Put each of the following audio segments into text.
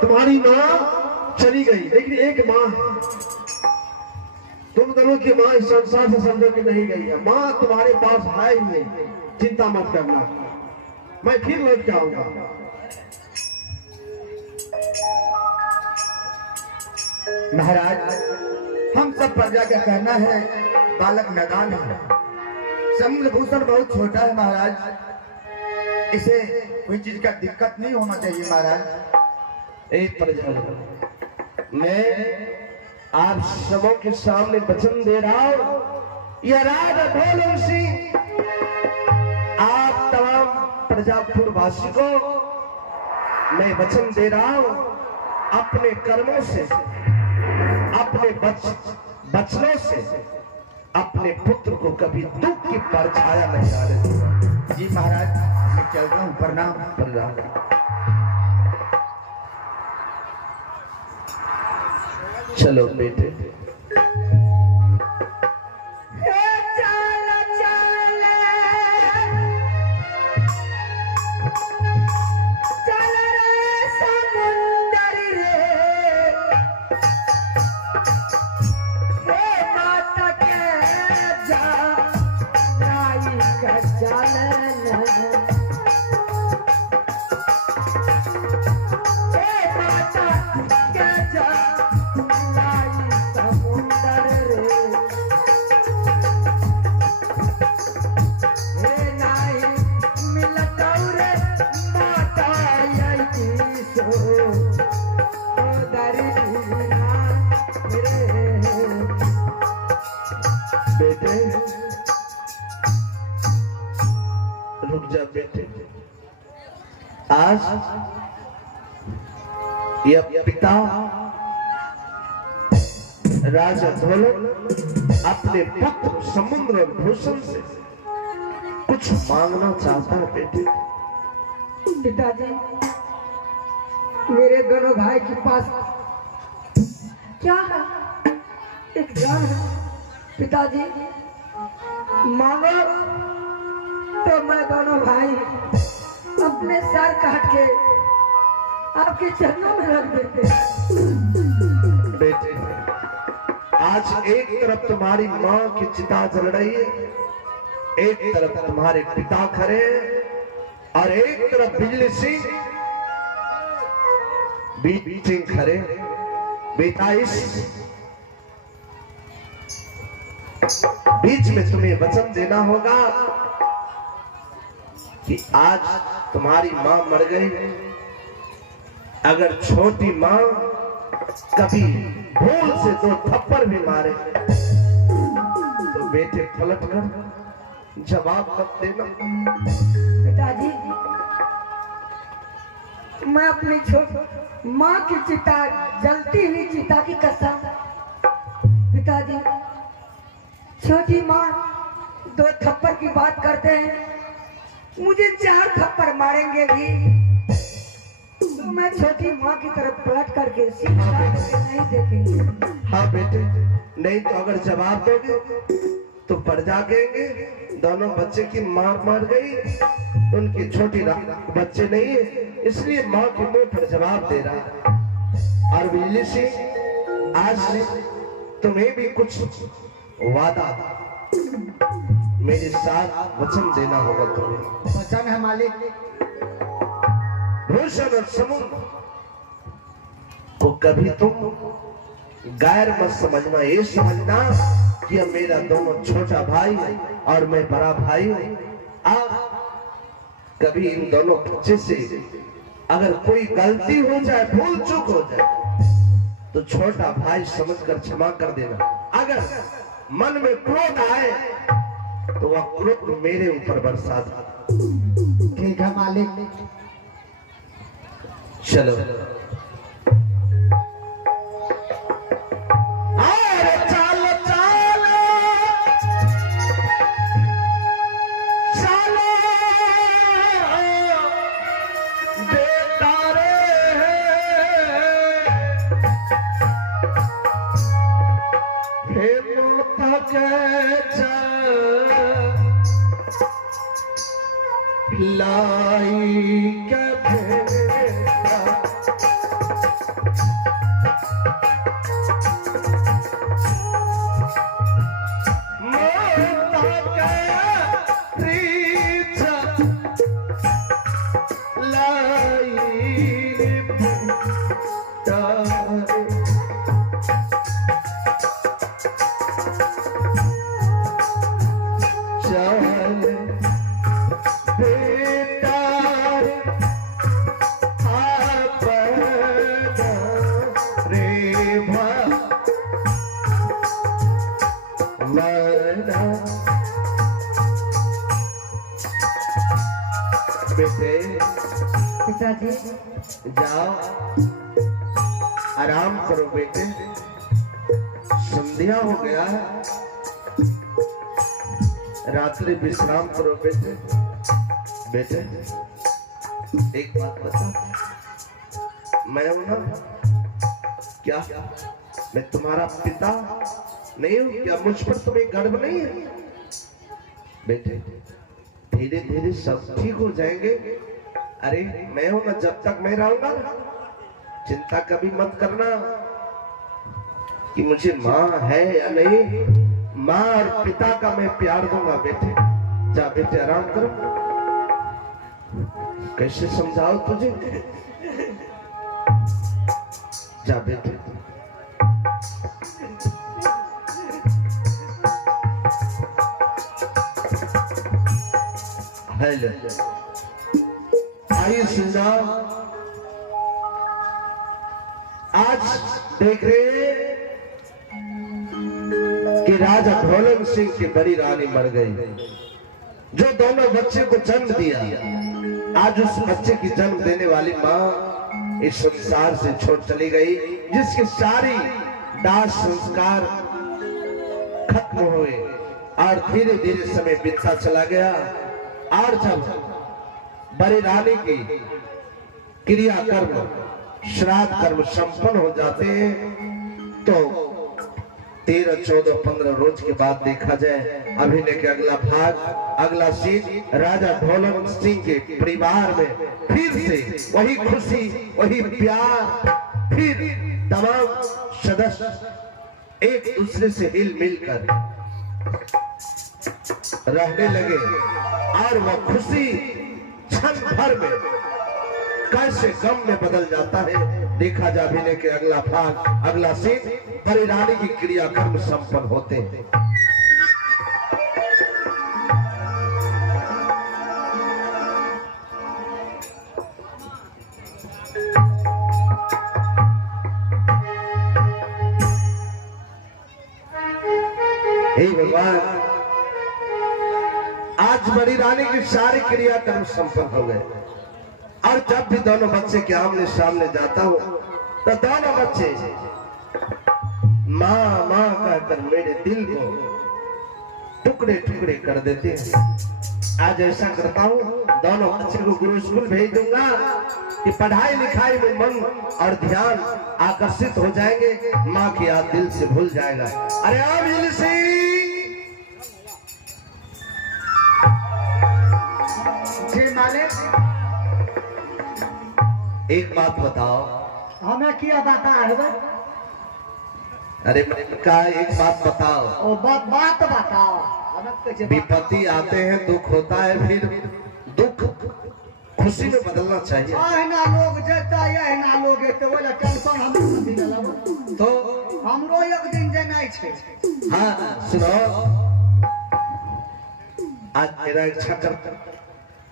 तुम्हारी माँ चली गई, लेकिन एक माँ है। तुम दोनों की माँ इस संसार से समझो कि नहीं गई है। माँ तुम्हारे पास है ही नहीं, चिंता मत करना, मैं फिर लौट के आऊंगा। महाराज, हम सब प्रजा का कहना है बालक नादान है, समुद्र भूषण बहुत छोटा है महाराज, इसे कोई चीज का दिक्कत नहीं होना चाहिए महाराज। एक प्रजा, मैं आप सबों के सामने वचन दे रहा हूं, यह राजा ढोल सिंह आप तमाम प्रजापुरवासी को मैं वचन दे रहा हूं, अपने कर्मों से, अपने बचनों से अपने पुत्र को कभी दुख की परछाया नहीं डाले दूंगा। जी महाराज, मैं चलता हूँ, प्रणाम। प्रणाम। चलो बेटे। रुक जा बेटे, आज यह पिता राजा ढोलक अपने पुत्र समुद्र भूषण से कुछ मांगना चाहता है। बेटे, पिताजी, मेरे दोनों भाई के पास क्या है? एक जान है। पिताजी, मांगो तो मैं दोनों भाई अपने सर काट के आपके चरणों में रख देते। बेटे, आज एक तरफ तुम्हारी माँ की चिता जल रही है, एक तरफ तुम्हारे पिता खड़े हैं और एक तरफ बिजली सिंह बीच खड़े। बेटा, इस बीच में तुम्हें वचन देना होगा कि आज तुम्हारी मां मर गई, अगर छोटी मां कभी भूल से 2 थप्पड़ भी मारे तो बेटे पलट कर जवाब मत देना। पिताजी, मैं अपनी छोटी माँ की चिता, जलती हुई चिता की कसम। पिताजी, छोटी माँ 2 थप्पड़ की बात करते हैं, मुझे 4 थप्पड़ मारेंगे भी तो मैं छोटी माँ की तरफ पलट करके नहीं देखेंगे। हाँ बेटे, नहीं तो अगर जवाब दोगे तो प्रजा कहेंगे दोनों बच्चे की माँ मर गई, उनकी छोटी बच्चे नहीं है, इसलिए माँ के मुंह पर जवाब दे रहा है। और बिजली सिंह, आज से तुम्हें भी कुछ वादा मेरे साथ वचन देना होगा। तुम्हें वचन है मालिक। भूषण और समुद्र को कभी तुम गैर मत समझना, ये समझना कि अब मेरा दोनों छोटा भाई है और मैं बड़ा भाई हूं। कभी इन दोनों बच्चे से अगर कोई गलती हो जाए, भूल चूक हो जाए तो छोटा भाई समझकर क्षमा कर देना। अगर मन में क्रोध आए तो वह क्रोध मेरे ऊपर बरसा दे। ठीक है मालिक। चलो। लाई के भेजा पिताजी। जाओ आराम करो बेटे, संध्या हो गया है, रात्रि विश्राम करो बेटे। बेटे एक बात बता, मैं हूं ना, क्या मैं तुम्हारा पिता नहीं हूं? क्या मुझ पर तुम्हें गर्व नहीं है? बेटे धीरे धीरे सब ठीक हो जाएंगे। अरे मैं हूं ना, जब तक मैं रहूंगा चिंता कभी मत करना कि मुझे माँ है या नहीं। माँ और पिता का मैं प्यार दूंगा बेटे। जा बेटे आराम करो। कैसे समझाओ तुझे? जा बेटे। हेलो आइए सुना, आज देख रहे हैं कि राजा ढोलन सिंह की बड़ी रानी मर गई, जो दोनों बच्चे को जन्म दिया। आज उस बच्चे की जन्म देने वाली माँ इस संसार से छोड़ चली गई, जिसके सारी दाह संस्कार खत्म हुए और धीरे धीरे समय बीतता चला गया। और जब बड़ी रानी की क्रियाकर्म श्राद्ध कर्म संपन्न हो जाते हैं तो 13, 14, 15 रोज के बाद देखा जाए अभिनय के अगला भाग, अगला सीन, राजा ढोलन सिंह के परिवार में फिर से वही खुशी, वही प्यार, फिर तमाम सदस्य एक दूसरे से हिल मिलकर रहने लगे और वह खुशी क्षण भर में कैसे गम में बदल जाता है देखा जा। अभिनय के अगला भाग, अगला सीन, बड़ी रानी की क्रियाकर्म संपन्न होते हैं। हे भगवान, आज बड़ी रानी की सारी क्रियाकर्म संपन्न हो गए और जब भी दोनों बच्चे के आमने सामने जाता हो तो दोनों बच्चे माँ माँ कहकर मेरे दिल को टुकड़े टुकड़े कर देते हैं। आज ऐसा करता हूँ, दोनों बच्चे को गुरु स्कूल भेज दूंगा कि पढ़ाई लिखाई में मन और ध्यान आकर्षित हो जाएंगे, माँ की याद दिल से भूल जाएगा। अरे आप जी मालिक, एक बात बताओ। हमें क्या बता है? अरे का एक बात बताओ। ओ बात बताओ। विपत्ति आते हैं, दुख होता है, फिर दुख खुशी में बदलना चाहिए। ना लोग जेता है ना लोग एते वाला टेंशन हम तो हमरो एक दिन जेनाइ छे। हाँ सुनो, आज मेरा इच्छा करता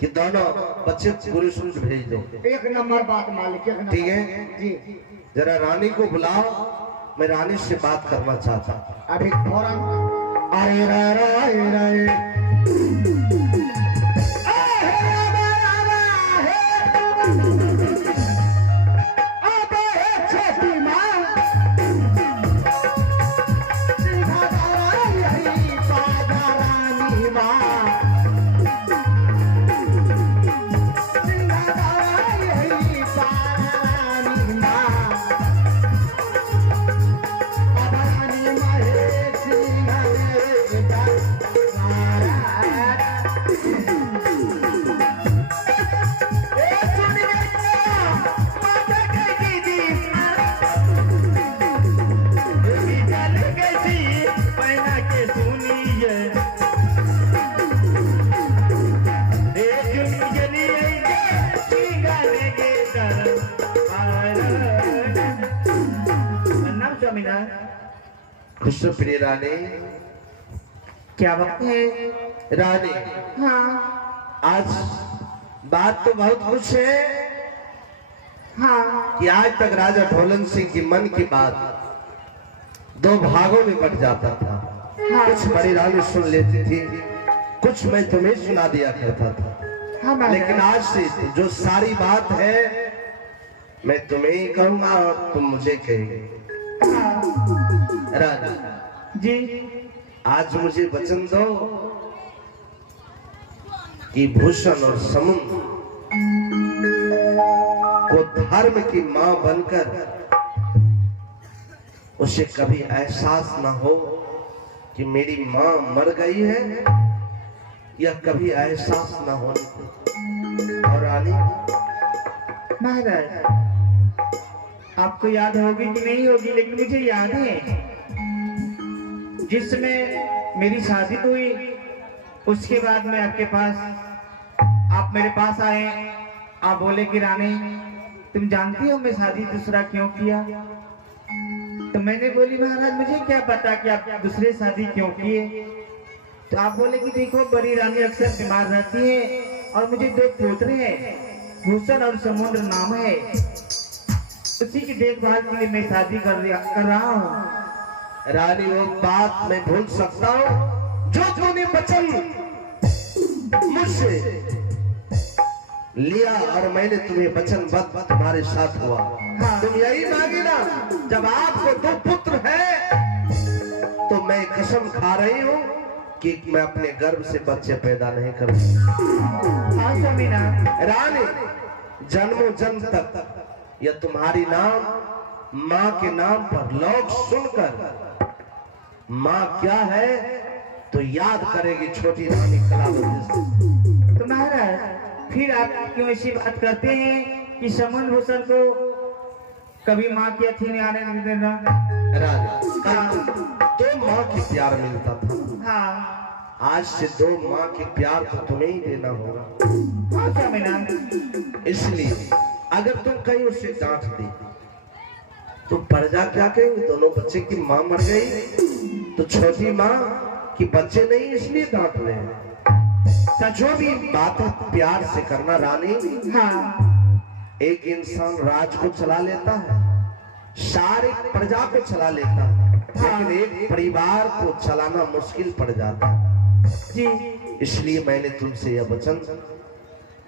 कि दोनों बच्चे गुरु स्कूल भेज दो। एक नंबर बात मालिक, एक नंबर। ठीक है जी। जरा रानी को बुलाओ, मैं रानी से बात करना चाहता। अभी फौरन। अरे खुश प्रिय रानी, क्या बात है रानी? हाँ आज बात तो बहुत कुछ है हाँ कि आज तक राजा ढोलन सिंह की मन की बात दो भागों में बट जाता था। कुछ बड़ी रानी सुन लेती थी, कुछ मैं तुम्हें सुना दिया करता था। हाँ महाराज। लेकिन आज से जो सारी बात है मैं तुम्हें ही कहूंगा और तुम मुझे कहेंगे। राजा जी आज मुझे वचन दो कि भूषण और समुद्र को धर्म की मां बनकर उसे कभी एहसास न हो कि मेरी मां मर गई है, या कभी एहसास न होने दे। और रानी महाराज, आपको याद होगी कि नहीं होगी, लेकिन मुझे याद है जिसमें मेरी शादी हुई उसके बाद में आपके पास, आप मेरे पास आए, आप बोले कि रानी तुम जानती हो मैं शादी दूसरा क्यों किया? तो मैंने बोली महाराज मुझे क्या पता कि आप दूसरे शादी क्यों किए। तो आप बोले कि देखो बड़ी रानी अक्सर बीमार रहती है और मुझे 2 पोतरे हैं, भूषण और समुद्र नाम है, उसी की देखभाल के लिए मैं शादी कर रहा हूँ। रानी वो बात मैं भूल सकता हूँ जो तूने वचन मुझसे लिया और मैंने तुम्हें वचनबद्ध तुम्हारे साथ हुआ। हाँ। तुम यही मांगी ना, जब आपको 2 पुत्र हैं तो मैं कसम खा रही हूँ कि मैं अपने गर्भ से बच्चे पैदा नहीं करूंगा। हाँ स्वामीनाथ। रानी जन्मों जन्म तक यह तुम्हारी नाम माँ के नाम पर लोग सुनकर माँ क्या है तो याद करेगी छोटी रानी कलावती से। तो महाराज फिर आप क्यों ऐसी बात करते हैं कि समुद्र भूषण को कभी माँ की अथी नहीं आने नहीं देना? राजा 2 माँ की प्यार मिलता था, हाँ आज से 2 माँ के प्यार तो तुम्हें ही देना होगा। हाँ स्वामीनाथ। इसलिए अगर तुम कहीं उसे डांट दी तो प्रजा क्या कहेंगे, दोनों बच्चे की माँ मर गई तो छोटी माँ की बच्चे नहीं इसलिए डांट रहे हैं। जो भी बात है प्यार से करना रानी। हाँ एक इंसान राज को चला लेता है, सारे प्रजा को चला लेता है, लेकिन एक परिवार को चलाना मुश्किल पड़ जाता है जी। इसलिए मैंने तुमसे यह वचन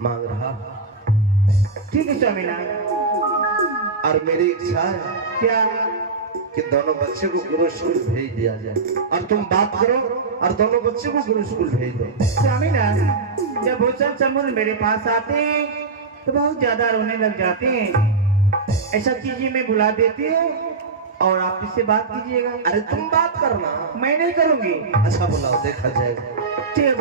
मांग रहा। ठीक है स्वामीनाथ। और मेरी इच्छा है क्या? कि दोनों बच्चे को गुरु स्कूल भेज दिया जाए, और तुम बात करो और दोनों बच्चे को गुरु स्कूल भेज दो। स्वामीनाथ जब भूषण समुद्र मेरे पास आते हैं तो बहुत ज्यादा रोने लग जाते हैं, ऐसा कीजिए मैं बुला देती हूँ और आप इससे बात कीजिएगा। अरे तुम बात करना, मैं नहीं करूंगी। अच्छा बुलाओ देखा जाएगा। ठीक है।